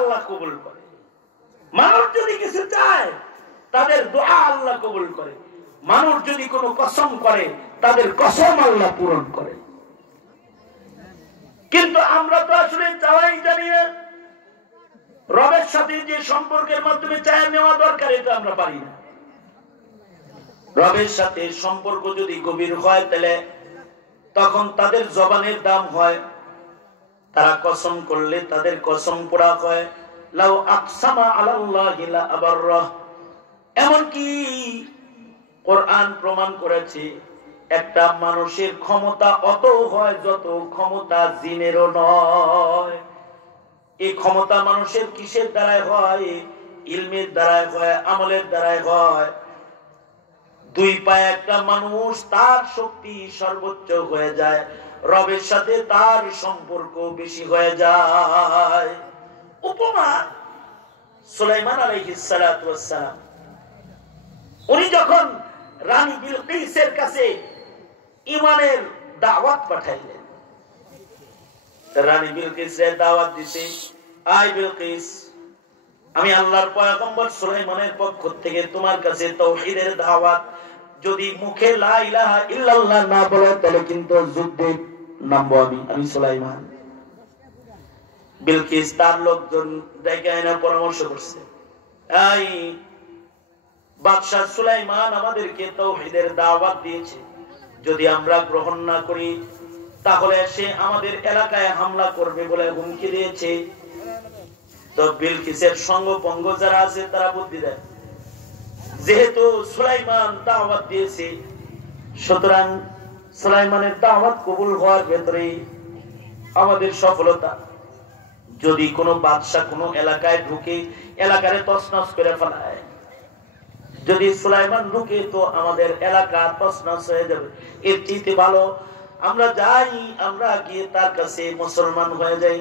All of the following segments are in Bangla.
আল্লাহ কবুল করে। মানুষ যদি কিছু চায় তাদের দোয়া আল্লাহ কবুল করে। মানুষ যদি কোনো কসম করে তাদের কসম আল্লাহ পূরণ করে। কিন্তু আমরা তো আসলে চাওয়াই জানি না। রবের সাথে যে সম্পর্কের মাধ্যমে চায় নেওয়া দরকার এটা আমরা পারি না। রবের সাথে সম্পর্ক যদি গভীর হয় তাহলে তখন তাদের জবানের দাম হয়। তারা কসম করলে তাদের কসম পুরা হয়। লাউ আকসামা আলাল্লাহি লা আবাররাহ। এমনকি কোরআন প্রমাণ করেছে একটা মানুষের ক্ষমতা অত হয় যত ক্ষমতা জিনেরও নয়। এই ক্ষমতা মানুষের কিসের দ্বারাই হয়? ইলমের দ্বারাই হয়, আমলের দ্বারাই হয়। দুই পায়ে একটা মানুষ তার শক্তি সর্বোচ্চ হয়ে যায়, রবের সাথে তার সম্পর্ক বেশি হয়ে যায়। উপমা সুলাইমান আলাইহিস সালাতু ওয়াস সালাম, উনি যখন রানী বিলকিসের কাছে ঈমানের দাওয়াত পাঠাইলেন, রানী বিলকিসের দাওয়াত দিতে, আয় বিলকিস, আমি আল্লাহর পয়গম্বর সুলাইমানের পক্ষ থেকে তোমার কাছে তাওহীদের দাওয়াত, যদি মুখে লা ইলাহা ইল্লাল্লাহ না বলে তাহলে কিন্তু যুদ্ধে নামবো আমি সুলাইমান। বিলকিস তার লোকজন ডেকে এনে পরামর্শ করছে, এই বাদশা সুলাইমান আমাদেরকে তাওহীদের দাওয়াত দিয়েছে, যদি আমরা গ্রহণ না করি তাহলে সে আমাদের এলাকায় হামলা করবে বলে হুমকি দিয়েছে। তো বিলকিসের সঙ্গপঙ্গ যারা আছে তারা বুদ্ধি দেয়, যেহেতু সুলাইমান দাওয়াত দিয়েছে সুতরাং সুলাইমানের দাওয়াত কবুল হওয়ার ভেতরে আমাদের সফলতা। যদি কোনো বাদশা কোনো এলাকায় ঢুকে এলাকারে তছনছ করে ফেলায়, যদি সুলাইমান ঢুকে তো আমাদের এলাকা তছনছ হয়ে যাবে। এর চেয়ে ভালো আমরা যাই, আমরা গিয়ে তার কাছে মুসলমান হয়ে যাই।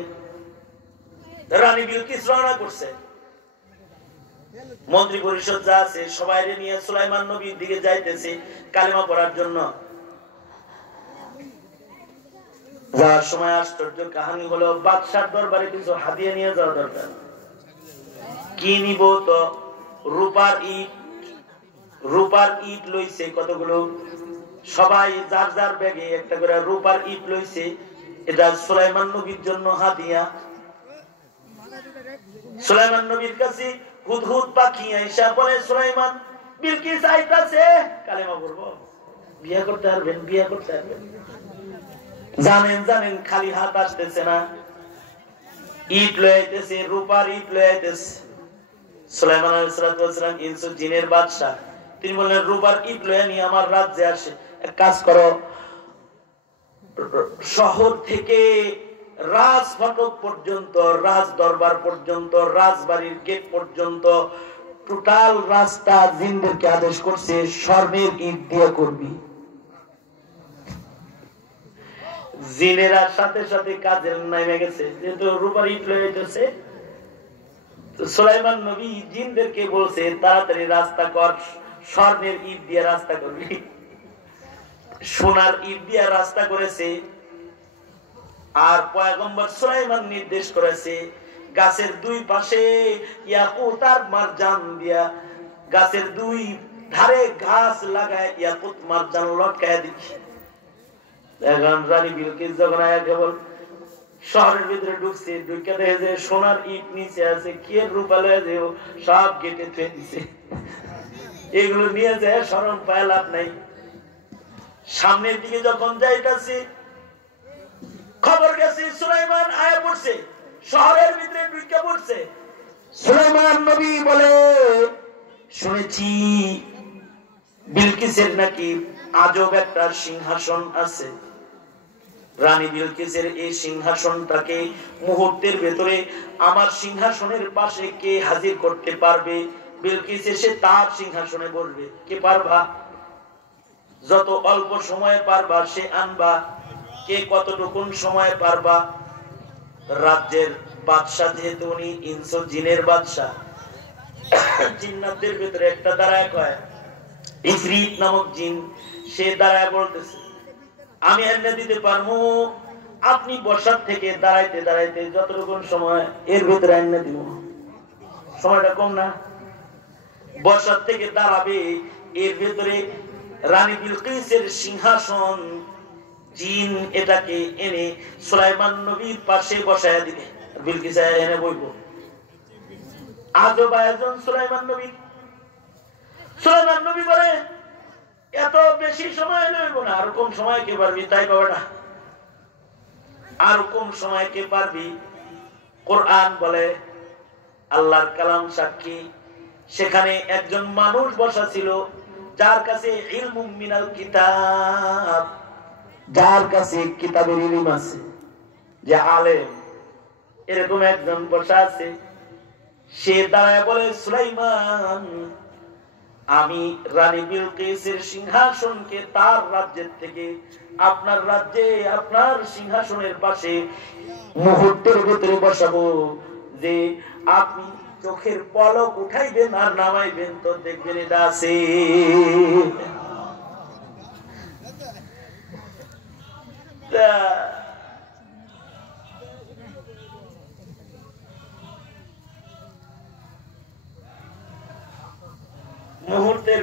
রানী বিলকিস রওনা করছে, মন্ত্রী পরিষদ যা আছে সবাই নিয়ে সুলাইমান নবীর দিকে যাইতেছে কালেমা পড়ার জন্য। যাওয়ার সময় আশ্চর্য কাহিনী হলো, বাদশার দরবারে কিছু হাদিয়া নিয়ে যাওয়া দরকার। কি নিব? তো রূপার ইট লইছে কতগুলো, সবাই যার যার ব্যাগে একটা করে রূপার ইট লইছে। এটা সুলাইমান নবীর জন্য হাদিয়া। সুলাইমান নবীর কাছে হুদহুদ পাখি আইসা বলে, সুলাইমান বিলকিস আইতাছে, কালেমা পড়বো, বিয়ে করতে পারবেন, বিয়ে করতে পারবেন। জানেন খালি হাত আসতেছে না, ইট লইতেছে, রূপার ইট লইতেছে। সুলাইমান আলাইহিস সালাম ইনস জিনের বাদশা, তিনি বললেন রূপার ইট লয়ে নিয়ে আমার রাজ্যে আসে। এক কাজ করো, শহর থেকে রাজ ফটক পর্যন্ত, রাজ দরবার পর্যন্ত, রাজবাড়ির গেট পর্যন্ত টোটাল রাস্তা জিনদেরকে আদেশ করছে স্বর্ণের ইট দিয়ে করবি। জিনেরা সাথে সাথে কাজে নেমে গেছে, যেহেতু রূপার ইট লইতেছে। সুলাইমান নবী জিনদেরকে বলছে তাড়াতাড়ি রাস্তা কর, স্বর্ণের ইট দিয়ে রাস্তা করবি। সোনার ইট দিয়ে রাস্তা করেছে। আর পয়গম্বর সুলাইমান নির্দেশ করেছে গাছের দুই পাশে ইয়াকুত আর মারজান দিয়া, গাছের দুই ধারে ঘাস লাগায় ইয়াকুত মারজান লটকায় দিচ্ছে। এখন রানী বিলকিস যখন আয়া কেবল শহরের ভিতরে ঢুকছে, ঢুকে দেখে যে সোনার ইট নিচে আছে, কি রূপা লয়ে যে সব গেটে থুয়ে দিছে। এগুলো নিয়ে যায় স্মরণ পায় লাভ নাই। সামনের দিকে যখন যাইতাছে খবর গেছে সুলাইমান আয়া পড়ছে, শহরের ভিতরে ঢুকে পড়ছে। সুলাইমান নবী বলে, শুনেছি বিলকিসের নাকি আজব একটা সিংহাসন আছে। রানী বিলকিসের এই সিংহাসনটাকে মুহূর্তের ভেতরে আমার সিংহাসনের পাশে কে হাজির করতে পারবে? বিলকিস এসে তার সিংহাসনে বসবে। কে পারবা? যত অল্প সময়ে পারবা সে আনবা। কে কতটুকুন সময় পারবা? রাজ্যের বাদশা, যেহেতু উনি ইনস জিনের বাদশা, জিন্নাতদের ভিতরে একটা দাঁড়ায় কয় ইফরিত নামক জিন, সে দাঁড়ায় বলতেছে আমি এনে দিতে পারবো আপনি বসার থেকে দাঁড়াইতে দাঁড়াইতে যতটুকু সময় এর ভিতরে আইনা দিব, সময়টা কম না? বসার থেকে দাঁড়াবে, এর ভিতরে রানী বিলকিসের সিংহাসন জিন এটাকে এনে সুলাইমান নবীর পাশে বসায় দিবে। বিলকিস এনে বইব। আজব আয়োজন সুলাইমান নবী। সুলাইমান নবী বলে এত বেশি সময় লইব না, আর কম সময় কে পারবি? তাই বাবাটা আর কম সময় কে পারবি? কোরআন বলে, আল্লাহর কালাম সাক্ষী, সেখানে একজন মানুষ বসা ছিল যার কাছে ইলমুম মিনাল কিতাব, যার কাছে কিতাবের ইলম আছে, যে আলেম, এরকম একজন বসা আছে। সে দাঁড়ায় বলে, সুলাইমান, আমি রানী বিলকিসের সিংহাসনকে তার রাজ্যের থেকে আপনার রাজ্যে আপনার সিংহাসনের পাশে মুহূর্তের ভিতরে বসাবো, যে আপনি চোখের পলক উঠাইবেন আর নামাইবেন তো দেখবেন এটা আছে। মুহূর্তের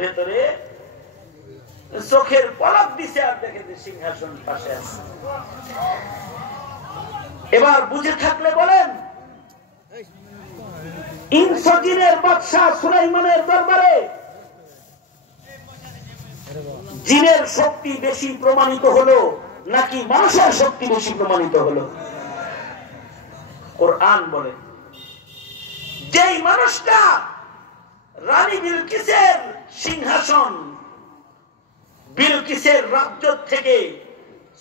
ভেতরে চোখের পলক দিছে আর দেখে সিংহাসন পাশে আছে। এবার বুঝে থাকলে বলেন, ইনসজিনের বাদশাহ সুলাইমানের দরবারে জিনের শক্তি বেশি প্রমাণিত হলো নাকি মানুষের শক্তি বেশি প্রমাণিত হলো? কোরআন বলে, যেই মানুষটা রানী বিলকিসের সিংহাসন, বিলকিসের রাজ্য থেকে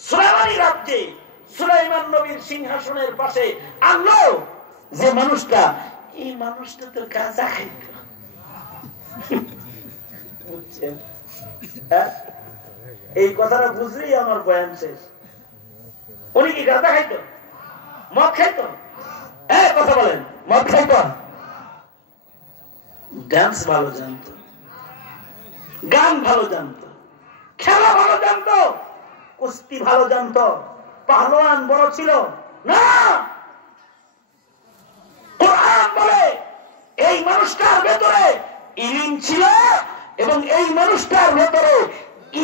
সুলাইমানি রাজ্যে সুলাইমান নবীর সিংহাসনের পাশে আনলো, যে মানুষটা, এই মানুষটা তো গাঁজা খাইত। বুঝছেন? এই কথাটা বুঝলেই আমার বয়ান শেষ। উনি কি গাঁজা খাইত? মদ খাইত? কথা বলেন, মদ খাইত? ডান্স ভালো জানতো, গান ভালো জানতো, খেলা ভালো জানতো, কুস্তি ভালো জানতো, পাহলোয়ান বড় ছিল না। কোরআন বলে, এই মানুষটার ভেতরে ইলম ছিল এবং এই মানুষটার ভেতরে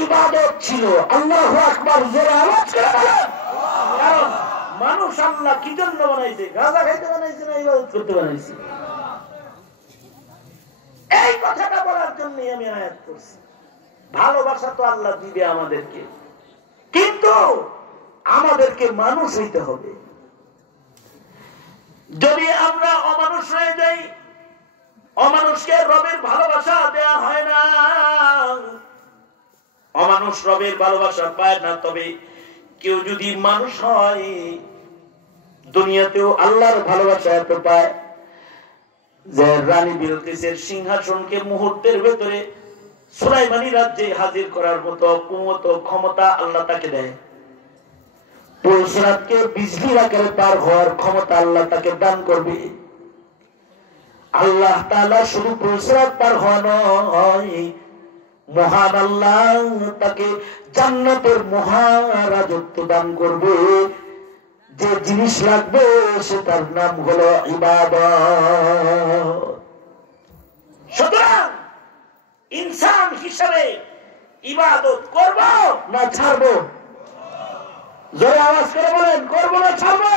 ইবাদত ছিল। আল্লাহু আকবার, জোরে আওয়াজ করে বলেন। কারণ মানুষ আল্লাহ কি জন্য বানাইছে? গাঁজা খাইতে বানাইছে না ইবাদত করতে বানাইছে? এই কথাটা বলার জন্যই আমি আয়াত করছি। ভালোবাসা তো আল্লাহ দিবে আমাদেরকে, কিন্তু আমাদেরকে মানুষ হইতে হবে। যদি আমরা অমানুষ হয়ে যাই, অমানুষকে রবের ভালোবাসা দেয়া হয় না, অমানুষ রবের ভালোবাসা পায় না। তবে কেউ যদি মানুষ হয়, দুনিয়াতেও আল্লাহর ভালোবাসা এত পায় যে রানী বিলকিসের সিংহাসনকে মুহূর্তের ভেতরে সুলাইমানি রাজ্যে হাজির করার মতো কুমত ক্ষমতা আল্লাহ তাকে দেয়। পুলসরাতকে বিজলির আকারে পার হওয়ার ক্ষমতা আল্লাহ তাকে দান করবে। আল্লাহ তাআলা শুধু পুলসরাত পার হওয়া নয়, মহান আল্লাহ তাকে জান্নাতের মহারাজত্ব দান করবে। যে জিনিস লাগবে সেটার নাম হলো ইবাদত। সুতরাং ইনসান হিসাবে ইবাদত করব না ছাড়বো? জোরে আওয়াজ করে বলেন, করবো না ছাড়বো?